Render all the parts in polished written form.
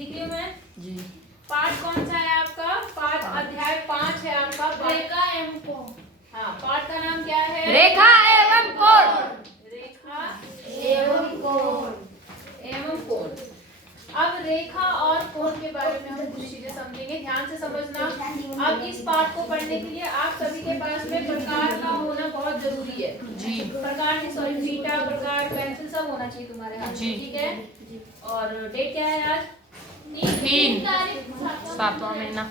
लिख रही हूँ मैं जी। पाठ कौन सा है आपका? पाठ अध्याय 5 है आपका, रेखा एवं कोण। हाँ, पाठ का नाम क्या है? रेखा एवं कोण। रेखा एवं कोण। एवं कोण। अब रेखा और कोण के बारे में हम कुछ चीजें समझेंगे, ध्यान से समझना। अब इस पाठ को पढ़ने के लिए आप सभी के पास में प्रकार का होना बहुत जरूरी है जी। प्रकार नहीं, सॉरी, फीता, प्रकार, पेंसिल सब होना चाहिए तुम्हारे हाथ में, ठीक है? और डेट क्या है आज? 3 तारीख 7वां महीना।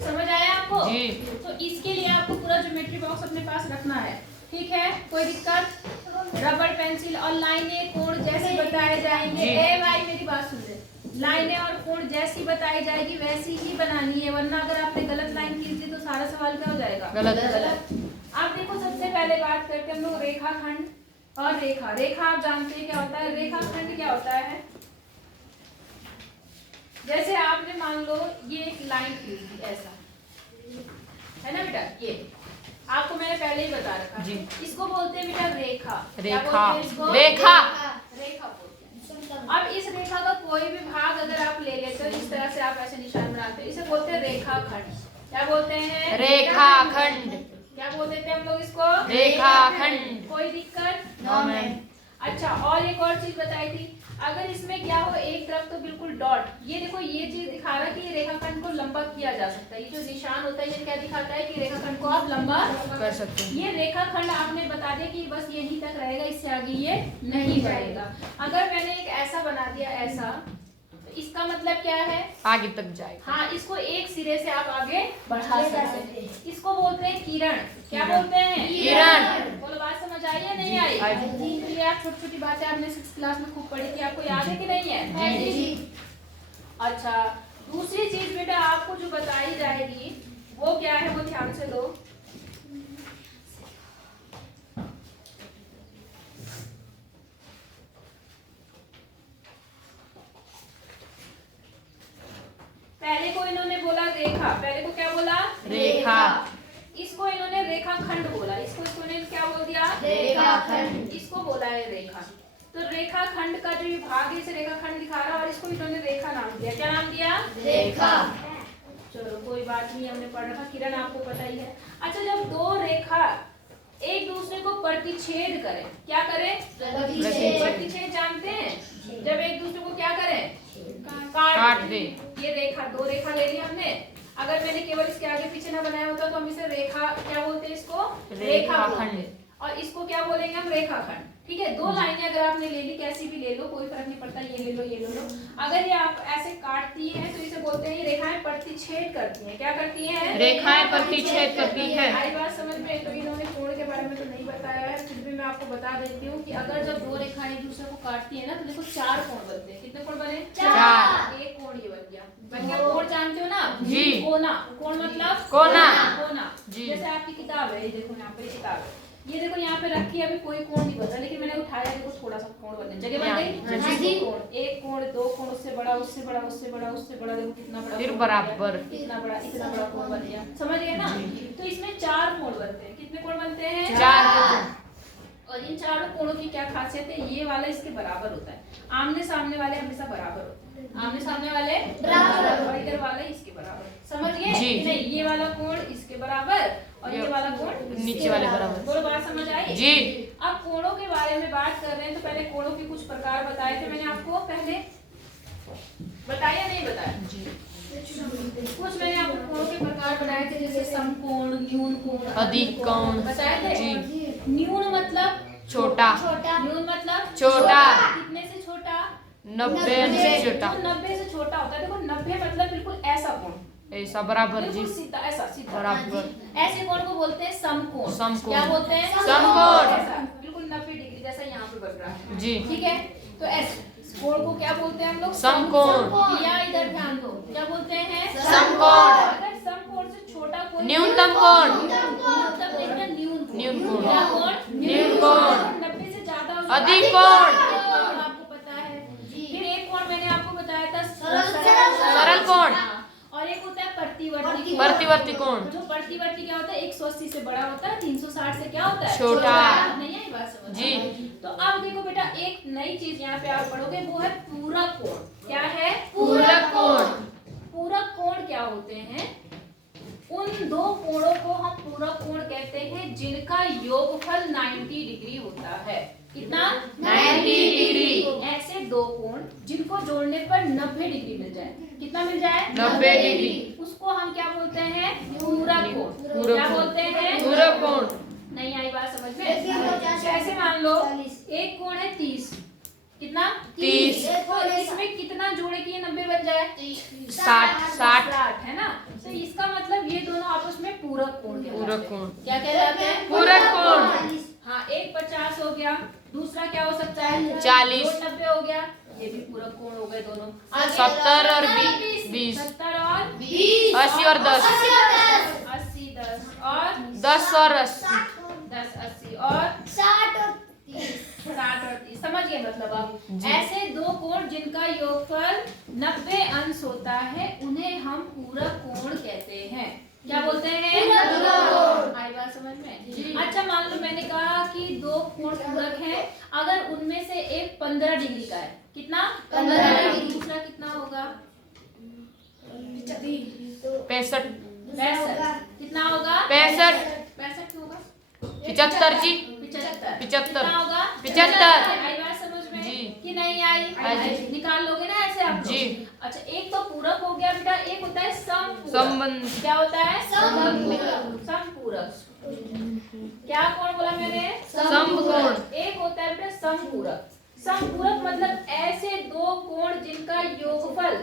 समझ आया आपको? जी। तो इसके लिए आपको पूरा ज्योमेट्री बॉक्स अपने पास रखना है, ठीक है? कोई दिक्कत? रबड़, पेंसिल और लाइनें कोण जैसे बताए जाएंगे। ए भाई मेरी बात सुन ले, लाइनें और कोण जैसी बताई जाएगी वैसी ही बनानी है, वरना अगर आपने गलत लाइन खींच दी तो सारा सवाल क्या हो जाएगा? गलत। आप देखो, सबसे पहले बात करते हैं हम लोग रेखाखंड और रेखा। रेखा आप जानते हैं क्या होता है, रेखाखंड क्या होता है? जैसे आपने मान लो ये एक लाइन खींच दी ऐसा, है ना बेटा? ये आपको मैंने पहले ही बता रखा जी। इसको बोलते हैं बेटा रेखा। रेखा। इसको रेखा। रेखा बोलते हैं। अब इस रेखा का कोई भी भाग अगर आप ले लेते हो, इस तरह से आप ऐसे निशान बनाते हो, इसे बोलते हैं रेखाखंड। क्या बोलते हैं? रेखाखंड। क्या बोलते थे हम लोग इसको? रेखाखंड। कोई दिक्कत? No ma'am. अच्छा, और एक और चीज बताई थी, अगर इसमें क्या हो, एक तरफ तो बिल्कुल डॉट, ये देखो ये चीज दिखा रहा है कि ये रेखाखंड को लंबा किया जा सकता है। ये जो निशान होता है ये क्या दिखाता है कि रेखाखंड को आप लंबा कर सकते हैं। ये रेखाखंड आपने बता दिया कि बस यहीं तक रहेगा, इससे आगे ये नहीं बढ़ेगा। अगर मैंने एक ऐसा बना दिया ऐसा, तो इसका मतलब क्या है? आगे तक जाएगा। हाँ, इसको एक सिरे से आप आगे बढ़ा सकते हैं। इसको बोलते हैं किरण। क्या बोलते हैं? किरण। बोलो, बात समझ आई या नहीं आई? ये आप छोटी छोटी बातें आपने 6th क्लास में खूब पढ़ी थी, आपको याद है कि नहीं है? जी। अच्छा, दूसरी चीज बेटा आपको जो बताई जाएगी वो क्या है, वो ध्यान से लो। पहले को इन्होंने बोला रेखा, पहले को क्या बोला? रेखा। इसको इन्होंने रेखाखंड बोला, इसको इन्होंने क्या बोल दिया? रेखाखंड। इसको बोला है रेखा। तो रेखाखंड का जो ये भाग है इसे रेखाखंड दिखा रहा है और इसको इन्होंने रेखा नाम दिया। क्या नाम दिया? रेखा। चलो कोई बात नहीं, हमने पढ़ रखा, किरण आपको पता ही है। अच्छा, जब दो रेखा एक दूसरे को प्रतिच्छेद करें, क्या करें? प्रतिच्छेद जानते हैं? जब एक दूसरे को क्या करें? काट दे। ये रेखा, दो रेखा ले ली हमने। अगर मैंने केवल इसके आगे पीछे ना बनाया होता तो हम इसे रेखा क्या बोलते हैं? इसको रेखाखंड। और इसको क्या बोलेंगे हम? रेखाखंड। ठीक है, दो लाइनें अगर आपने ले ली, कैसी भी ले लो, कोई फर्क नहीं पड़ता, ये ले लो ये ले लो। अगर ये आप ऐसे काटती हैं तो इसे बोलते हैं ये रेखाएं प्रतिच्छेद करती हैं। क्या करती हैं? रेखाएं प्रतिच्छेद करती है। आई बात समझ में? तो इन्होंने कोण के बारे में तो नहीं बताया है, फिर भी मैं आपको बता देती हूँ कि अगर जब दो रेखाएं एक दूसरे को काटती है ना तो देखो 4 कोण बनते हैं। कितने कोण बने? 4। एक कोण ये बन गया। कोण जानते हो ना? जी। कोना। कोण मतलब? कोना। कोना। जी। जैसे आपकी किताब है, ये देखो यहाँ पे किताब है, ये देखो यहाँ पे रखी है, अभी कोई कोण नहीं बना, लेकिन मैंने उठाया, देखो थोड़ा सा कोण बन गया, जगह बन गई। जी। कोण, एक कोण, दो कोण, उससे बड़ा, उससे बड़ा, उससे बड़ा, उससे बड़ा, देखो कितना बड़ा, फिर बराबर, इतना बड़ा कोण बन गया। समझ गए ना? तो इसमें 4 कोण बनते हैं। कितने कोण बनते हैं? 4। और इन चारों कोणों की क्या खासियत है? ये वाला इसके बराबर होता है। आमने सामने वाले हमेशा बराबर होते हैं। आमने सामने वाले बराबर और इधर वाले इसके बराबर। समझ गए? नहीं, ये वाला कोण इसके बराबर और ये वाला कोण नीचे वाले बराबर। बोलो, बात समझ आई? जी। अब कोणों के बारे में बात कर रहे हैं तो पहले कोणों के कुछ प्रकार बताए थे मैंने आपको, पहले बताया नहीं बताया? जी। कुछ मैंने आपको कोणों के प्रकार बनाए थे, जैसे समकोण, न्यून कोण, अधिक कोण बताए थे? जी। न्यून मतलब छोटा। न्यून मतलब छोटा। कितने से छोटा? 90 से छोटा। 90 से छोटा होता है। देखो 90 मतलब बिल्कुल ऐसा कोण, ऐसा बराबर जी। बिल्कुल सीधा, ऐसा सीधा बराबर। ऐसे कोण को बोलते हैं समकोण। समकोण। क्या बोलते हैं? समकोण। ऐसा बिल्कुल 90 डिग्री जैसा यहाँ पे बन रहा है जी। ठीक है, तो ऐसे कोण को क्या बोलते हैं हम लोग? समकोण। या इधर ध्यान दो, क्या बोलते हैं? समकोण। अगर समकोण से छोटा कोण, न्यूनतम कोण। तब देखना न्यून कोण। क्या कोण? न्यून कोण। 90 से ज्यादा अधिक कोण। आपको पता है। फिर एक कोण मैंने आपको बताया था सरल कोण। और एक होता है प्रतिवर्ती। प्रतिवर्ती कोण। जो प्रतिवर्ती क्या होता है? 180 से बड़ा होता है, 360 से क्या होता है? छोटा। नहीं है बात समझ जी। तो अब देखो बेटा, एक नई चीज यहाँ पे आप पढ़ोगे, वो है पूरा कोण। कोण जिनको जोड़ने पर 90 डिग्री मिल जाए। कितना मिल जाए? 90 डिग्री। उसको हम क्या बोलते हैं? पूरक कोण। क्या बोलते हैं? पूरक कोण। नहीं आई बात समझ में? जैसे मान लो एक कोण है 30, कितना? 30। तो इसमें कितना जोड़े कि ये 90 बन जाए? 60 है ना। तो इसका मतलब ये दोनों आपस में पूरक कोण कहलाते हैं। पूरक कोण। क्या कहलाते हैं? पूरक कोण। हाँ, एक 50 हो गया, दूसरा क्या हो सकता है? 40। 90 हो गया, ये भी पूरक कोण हो गए दोनों। 70 और 20। 70 और 80 और 10। 80 10 और 10 और 80। 10 80 और 60 और 30। समझ गए मतलब आप? ऐसे दो कोण जिनका योगफल 90 अंश होता है उन्हें हम पूरक कोण कहते हैं। क्या बोलते हैं? आई बात समझ में? अच्छा मान लो मैंने कहा कि दो कोण पूरक हैं, अगर उनमें से एक 15 डिग्री का है। कितना? 15 डिग्री। दूसरा कितना होगा? 65। कितना होगा? 65। 65 होगा। 75 जी। 75। 75। कितना होगा? 75। आई बात समझ में? जी। कि नहीं आई? जी। निकाल लोगे ना ऐसे आप लोग? जी। अच्छा, एक तो पूरक हो गया बेटा, एक होता है समपूरक। संबंध। क्या होता है? समपूरक। क्या कोण बोला मैंने? समकोण। एक होता है बेटा समपूरक। समपूरक मतलब ऐसे दो कोण जिनका योगफल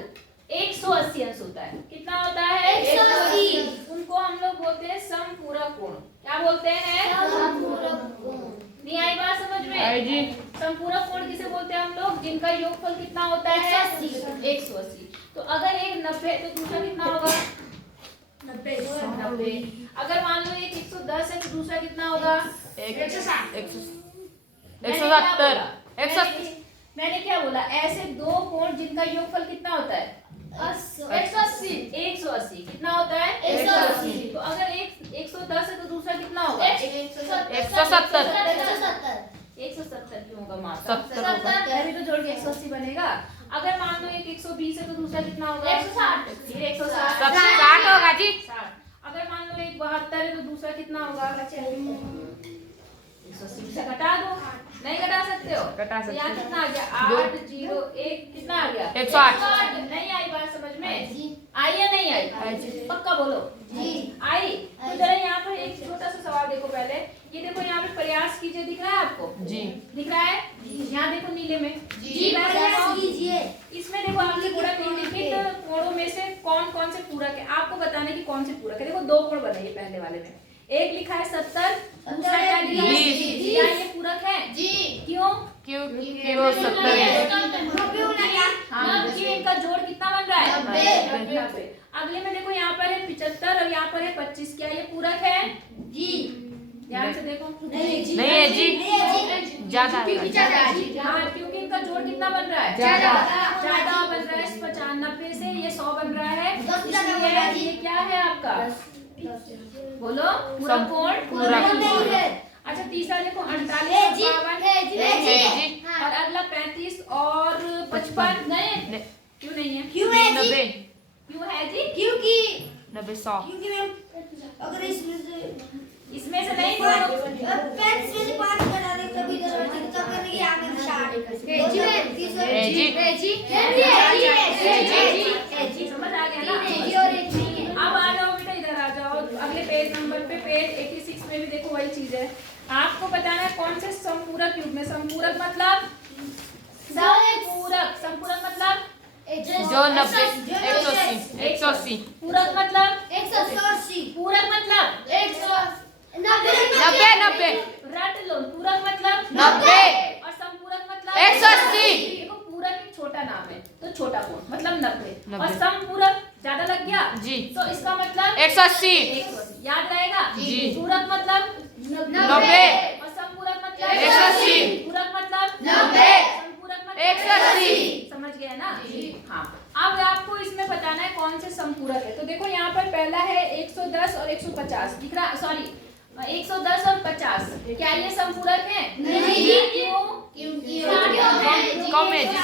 180 अंश होता है। कितना होता है? 180। उनको हम लोग बोलते हैं समपूरक कोण। क्या बोलते हैं? नहीं आई बात समझ में? आई जी। समपूरक कोण किसे बोलते हैं हम लोग? जिनका योगफल कितना होता है? 180। तो अगर एक 90 तो दूसरा कितना होगा? 90। अगर मान लो एक 110 है तो दूसरा कितना होगा? 170। मैंने क्या बोला? ऐसे दो कोण जिनका योगफल कितना होता है? 180। 180 कितना होता है? 180। तो अगर एक 110 है तो दूसरा कितना होगा? 170। 170 क्यों होगा माता? 70 तभी तो जोड़ के 180 बनेगा। अगर मान लो एक 120 है तो दूसरा कितना होगा? 160। फिर 160। 60 होगा जी। 60। अगर मान लो एक 72 है तो दूसरा कितना होगा? 180 से घटा दो। नहीं घटा सकते हो? घटा सकते यहाँ हो। कितना आ गया? 8 0 1 कितना आ गया? 108। नहीं आई बात समझ में? आई या नहीं आई? पक्का बोलो। आई। तो जरा यहाँ पर एक छोटा सा सवाल देखो पहले। ये देखो यहाँ पे प्रयास कीजिए, दिख रहा है आपको? जी। दिख रहा है? यहाँ देखो नीले में। इसमें देखो आपसे बोला निम्नलिखित कोणों में से कौन कौन से पूरक है, आपको बताना कि कौन से पूरक है। देखो दो कोण बने ये पहले वाले में, एक लिखा है 70, दूसरा क्या लिखा है? 20। क्या ये पूरक है? क्यों? क्योंकि वो 70 है। हाँ, क्योंकि इनका जोड़ कितना बन रहा है? 90। 90। अगले में देखो यहाँ पर है 75 और यहाँ पर है 25। क्या ये पूरक है? ध्यान से देखो। नहीं है जी। ज्यादा है। हाँ, क्योंकि इनका जोड़ कितना बन रहा है? ज्यादा बन रहा है। 95 से ये 100 बन रहा है, इसलिए ये क्या है आपका? बोलो। पूरक कोण। पूरक। अच्छा, तीसरा देखो 48 और 52 जी। और अगला 35 और 55। नहीं, क्यों नहीं है? 90। क्यों है जी? 90 100। अगर इसमें से इसमें से नहीं पेन से 5 कटा दे कभी तो करने की आगे 60 जी समझ आ गया ना? अब आ जाओ बेटा, इधर आ जाओ अगले पेज नंबर पे। पेज 86 में भी देखो वही चीज है। आपको बताना है कौन से समपूरक युग में। समपूरक मतलब समपूरक। समपूरक मतलब जो 90 180। पूरक मतलब 180 पूरक मतलब 90। रट लो। पूरक मतलब 90 और समपूरक मतलब 180। देखो पूरक एक छोटा नाम है तो छोटा कोण मतलब 90 और 90। समपूरक ज्यादा लग गया जी। तो इसका मतलब 180। 180 याद रहेगा। जी। पूरक मतलब 90 और समपूरक मतलब 180। पूरक मतलब 90 समपूरक मतलब 180। समझ गए ना? हाँ, अब आपको इसमें बताना है कौन से समपूरक है। तो देखो यहाँ पर पहला है 110 और 150 दिख रहा, सॉरी 110 और 50। क्या ये समपूरक है? नहीं। क्यों? कम है जी।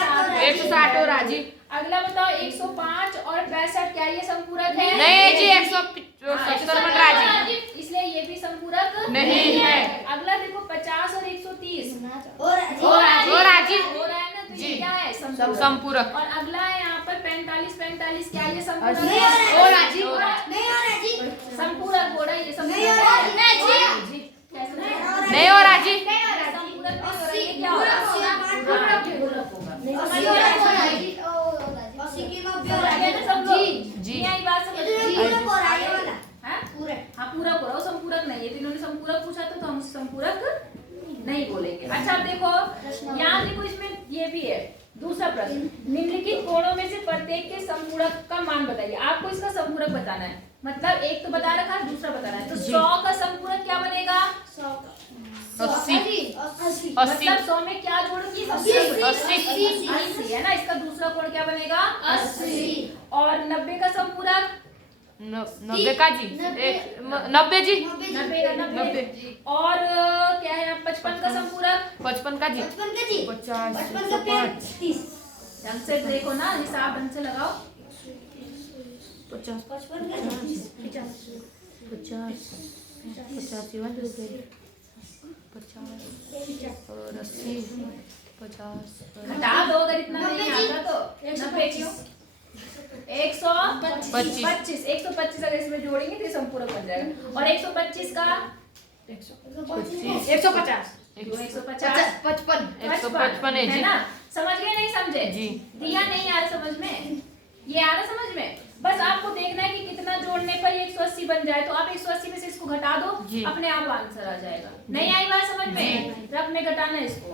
160 और राजी। अगला बताओ 105 और 65। क्या ये समपूरक है? नहीं है जी। 170 में राजी। इसलिए ये भी समपूरक नहीं है। अगला देखो 50 और 130। और राजी। हो रहा है ना? तो जी। ये क्या है संपूरक। संपूरक। और अगला है यहाँ पर 45 45 क्या ये संपूरक नहीं है? हो रहा है। जी। नहीं हो रहा जी। संपूरक बोला ये संपूरक नहीं हो रहा है। जी। जी। कैसे नहीं? नहीं हो रहा जी। संपूरक नहीं हो रहा, ये क्या हो रहा है? पूरक हाँ, ये पूरक होगा। समझ अस्सी गए? हो रहा है जी। 80 की 90 हो समझ रहा गए है ना सब लोग? जी। ये आई बात समझ ये गए? पूरक हो रहा है ये वाला। हाँ? पूरक। हाँ पूरक हो रहा, वो संपूरक नहीं है। तो इन्होंने संपूरक पूछा तो हम संपूरक नहीं बोलेंगे। अच्छा अब देखो, यहाँ देखो इसमें ये भी है दूसरा प्रश्न, निम्नलिखित कोणों में से प्रत्येक के संपूरक का मान बताइए। आपको इसका संपूरक बताना है, मतलब एक तो बता रखा है, दूसरा बताना है। तो 100 का संपूरक क्या बनेगा? 80 80 मतलब 100 में क्या जोड़ूंगी? 80 है ना। इसका दूसरा कोण क्या बनेगा? 80 और 90 का संपूरक? 90 का जी। 90 जी। 90 का 90। और क्या है 55 का संपूरक? 55 का जी। 55 का जी। 50 55 का 30 ढंग से देखो ना, हिसाब ढंग से लगाओ। 50 55 का 30 50 और 80 50 घटा दो अगर इतना नहीं आता तो। 90 क्यों? 125 125 अगर इसमें जोड़ेंगे तो ये संपूरक बन जाएगा। और 125 का 150 150 155 है है जी। ना। समझ गए नहीं समझे? जी। दिया नहीं आ रहा समझ में? ये आ रहा समझ में? बस आपको देखना है कि कितना जोड़ने पर ये 180 बन जाए। तो आप 180 में से इसको घटा दो, जी। अपने आप आंसर आ जाएगा। नहीं आई बात समझ में? रफ में घटाना है इसको।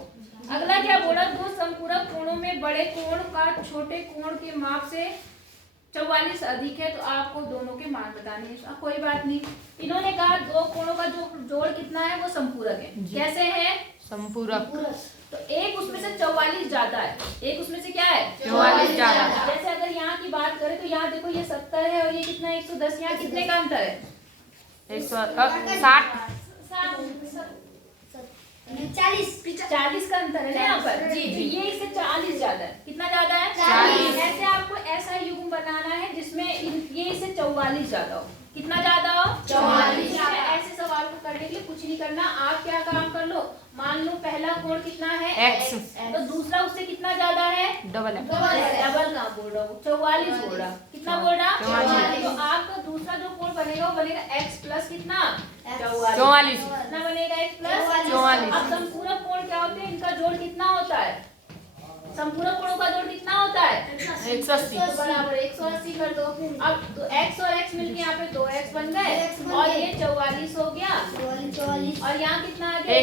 अगला क्या बोला? दो संपूरक कोणों में बड़े कोण का छोटे कोण के माप से 44 अधिक है, तो आपको दोनों के मान बताने हैं। कोई बात नहीं, इन्होंने कहा दो कोणों का जो जोड़ कितना है वो संपूरक है। कैसे है? संपूरक। तो एक उसमें से 44 ज्यादा है, एक उसमें से क्या है? 44 ज्यादा। जैसे अगर यहाँ की बात करें तो यहाँ देखो ये 70 है और ये कितना है? 110। यहाँ कितने का अंतर है? 160 40 का अंतर है ना यहाँ पर। जी। तो ये इससे 40 ज्यादा है। कितना ज्यादा है? 40। ऐसे आपको ऐसा युग्म बनाना है जिसमें ये इससे 44 ज्यादा हो। कितना ज्यादा हो? 44। ऐसे सवाल को करने के लिए कुछ नहीं करना, आप क्या काम कर लो, मान लो पहला कोण कितना है? X। तो दूसरा उससे कितना ज्यादा है? डबल है। डबल का बोल रहा हूँ, 44 बोल रहा। कितना बोल रहा? 44। तो आपका दूसरा जो कोण बनेगा वो बनेगा x प्लस कितना? 44। 44। कितना बनेगा? x plus 44। अब संपूरक कोण क्या होते हैं? इनका जोड़ कितना होता है? संपूरक कोणों का जोड़ कितना होता है? 180। तो बराबर 180 कर दो। अब तो x और x मिलके यहाँ पे 2x बन गए और ये 44 हो गया। और यहाँ कितना आ गया?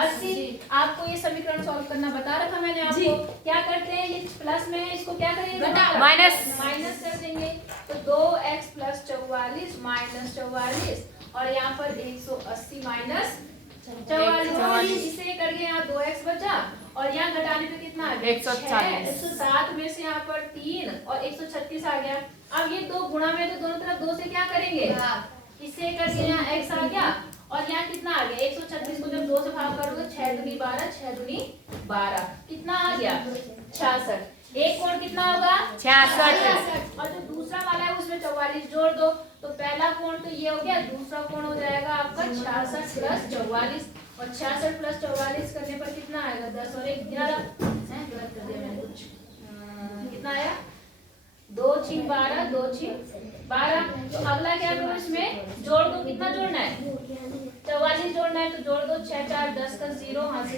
80। आपको ये समीकरण सॉल्व करना बता रखा मैंने आपको। क्या करते हैं, ये प्लस में है, इसको क्या करेंगे? माइनस। माइनस कर देंगे। तो 2x प्लस 44 माइनस 44 और यहाँ पर 180 माइनस 44। इसे करके यहाँ 2x बचा और यहाँ घटाने पे कितना आ गया? 140। 107 में से यहाँ पर 3 और 136 आ गया। अब ये दो गुणा में तो दोनों तरफ 2 से क्या करेंगे? इसे करके यहाँ x आ गया और यहाँ कितना आ गया? 136 को जब 2 से भाग करोगे 6 दूनी 12 6 दूनी 12 कितना आ गया? 66। एक कोण कितना होगा? 66। और जो दूसरा वाला है उसमें 44 जोड़ दो तो पहला कोण तो ये हो गया, दूसरा कोण हो जाएगा आपका 66 प्लस 44 और 66 प्लस 44 करने पर कितना आएगा? 10 और 1 11 गलत कर दिया मैंने कुछ। कितना आया? 2 6 12 2 6 12। तो अगला क्या करो, इसमें जोड़ दो। कितना जोड़ना है? 44 जोड़ना है तो जोड़ दो। 6 4 10 का 0 यहाँ से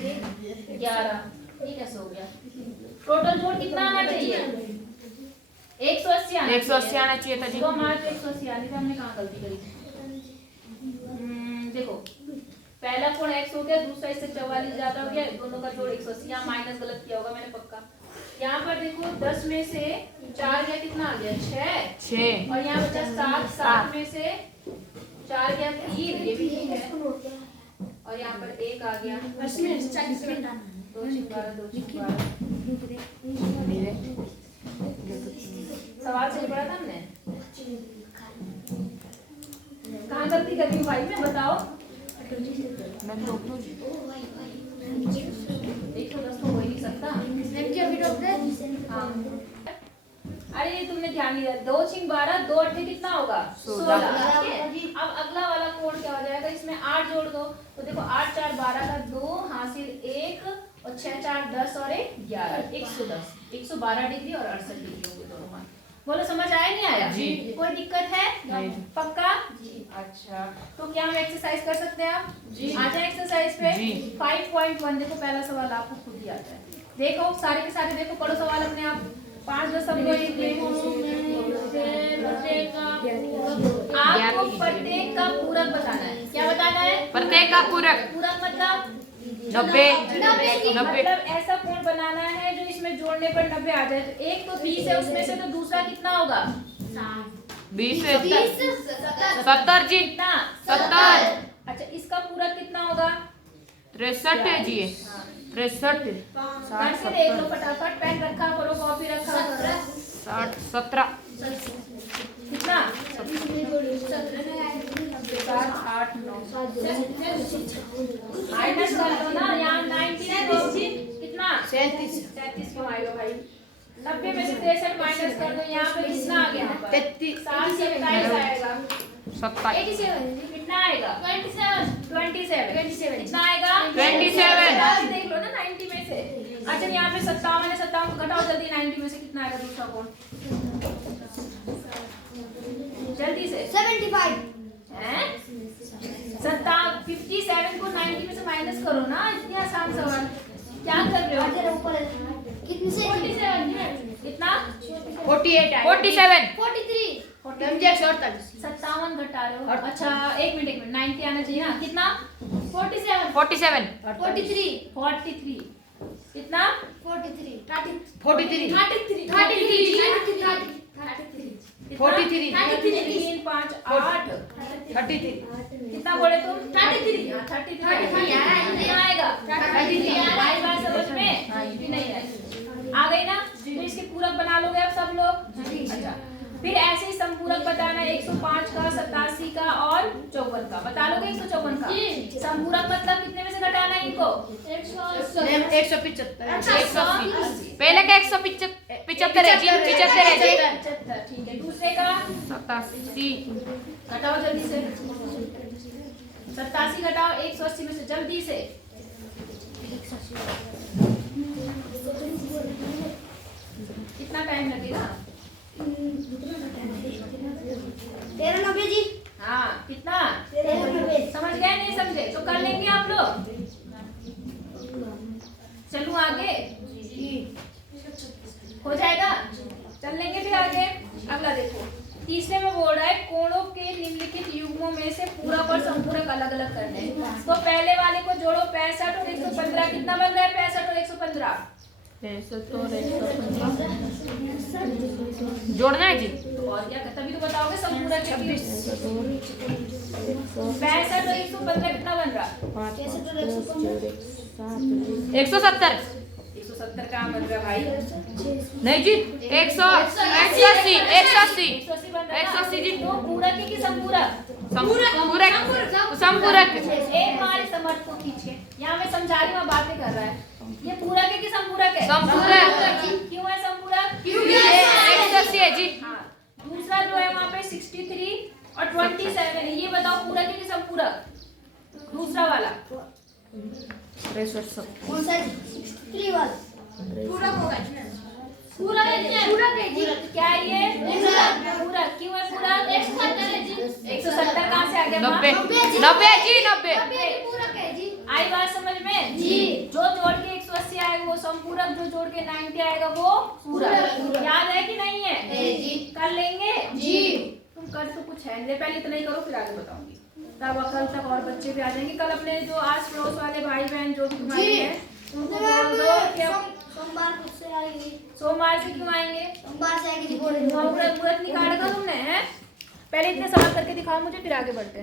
11। ये कैसे हो गया? टोटल जोड़ कितना आना चाहिए? 180 आना 180 आना चाहिए था जी। तो हमारे तो 180 आनी थी, हमने कहाँ गलती करी? देखो पहला कोण x हो गया, दूसरा इससे 44 ज्यादा हो गया, दोनों का जोड़ 180। यहाँ माइनस गलत किया होगा मैंने पक्का। यहाँ पर देखो 10 में से 4 गया, कितना आ गया? 6 और यहाँ बचा 7 7 में से 4 गया 3, ये भी ठीक है। और यहाँ पर 1 आ गया। 2 6 12 2 6 12। सवाल सही पढ़ा था हमने? कहाँ गलती कर दी भाई मैं बताओ? 110 तो हो ही नहीं सकता। हाँ। अरे तुमने ध्यान नहीं दिया। 2 6 12 2 8 कितना होगा? 16। अब अगला वाला कोण क्या हो जाएगा? इसमें 8 जोड़ दो तो देखो 8 4 12 का 2 हासिल 1 और 6 4 10 और 1 11 110 112 डिग्री और 68 डिग्री होंगे दोनों मान। बोलो समझ आया नहीं आया? जी। कोई दिक्कत है? नहीं। पक्का? अच्छा तो क्या हम एक्सरसाइज कर सकते हैं आप? जी। आ जाए एक्सरसाइज पे। जी। 5.1 देखो पहला सवाल आपको खुद ही आता है। देखो सारे के सारे देखो, पढ़ो सवाल अपने आप। 5-10 सबको एक आपको प्रत्येक का पूरक बताना है। क्या बताना है? प्रत्येक का पूरक पूरक मतलब 90 मतलब ऐसा कोण बनाना है जो इसमें जोड़ने पर 90 आ जाए। तो एक तो 30 है उसमें से, तो दूसरा कितना होगा? 20 70 जी कितना? 70। अच्छा इसका पूरक कितना होगा? 63 है जी, 63 करके देख लो फटाफट। पेन रखा करो, कॉपी रखा करो। 60 17 कितना? 7 8 9 माइनस कर लो ना, यहाँ 90 को कितना? 37 क्यों आएगा भाई? 90 में से 63 माइनस कर दो, यहाँ पे कितना आ गया? 7 27 आएगा। 27 कितना आएगा? 27 कितना आएगा? 27 देख लो ना 90 में से। अच्छा यहाँ पे 57 है, 57 को घटाओ जल्दी। 90 में से कितना आएगा दूसरा कोण? जल्दी से 75 हैं? 57 को 90 में से माइनस करो ना। इतनी आसान सवाल क्या कर रहे हो? ऊपर कितने से? 47 कितना? 47 43 57 घटा रहे हो। अच्छा एक मिनट 90 आना चाहिए ना। कितना? 47 43 कितना? 43 3 5 8 कितना बोले तुम? 33 कितना आएगा? 33 आई बात समझ में? भी नहीं आई। आ गई ना? तो इसके पूरक बना लोगे अब सब लोग? अच्छा फिर ऐसे ही संपूरक बताना है 105 का, 87 का और 54 का। बता लोगे 154 का? संपूरक मतलब कितने में से घटाना है इनको? 175 पहले का 175 है जी, 75 है जी। 75 ठीक है। दूसरे का 87 घटाओ जल्दी से। 87 घटाओ 180 में से जल्दी से। कितना टाइम लगेगा? 1390 जी। हाँ कितना? 1390 समझ गए नहीं समझे? तो कर लेंगे आप लोग। चलूं आगे? हो जाएगा? चल लेंगे फिर आगे। अगला देखो, तीसरे में बोल रहा है कोणों के निम्नलिखित युग्मों में से पूरक और संपूरक अलग अलग करने हैं। तो पहले वाले को जोड़ो 65 और 115। कितना बन रहा है 65 और 115? जोड़ना है जी। तो और क्या तभी तो बताओगे संपूरक है। 65 और 115 कितना बन रहा? 170 170 का बन रहा भाई। नहीं जी, 180 180 जी। तो पूरक है कि संपूरक? संपूरक एक हमारे समर्थ को खींचे। यहाँ मैं समझा रही हूँ, बातें कर रहा है। ये पूरक है कि संपूरक है? संपूरक। क्यों है संपूरक? 180 है जी। हाँ दूसरा जो है वहाँ पे 63 और 27 है। ये बताओ पूरक है कि संपूरक? दूसरा वाला कौन सा? 63 वाला पूरक होगा। पूरक है जी। क्या है ये? पूरक। क्यों है पूरक? 170 कहाँ से आ गया? 90 जी, 90 पूरक है जी। आई बात समझ में? जी। जो जोड़ के 180 आएगा वो संपूरक, जो जोड़ के 90 आएगा वो पूरक। याद है कि नहीं है? जी। कर लेंगे जी। तुम कर तो कुछ है नहीं, पहले इतना ही करो फिर आगे बताऊंगी। तब कल तक और बच्चे भी आ जाएंगे। कल अपने जो आस पड़ोस वाले भाई बहन जो भी तुम्हारे हैं उनको बोल दो कि सोमवार को से आएगी। सोमवार से क्यों आएंगे? सोमवार से आएगी जी। मुहूर्त निकाल कर तुमने हैं? पहले इतने सवाल करके दिखाओ मुझे, फिर आगे बढ़ते हैं।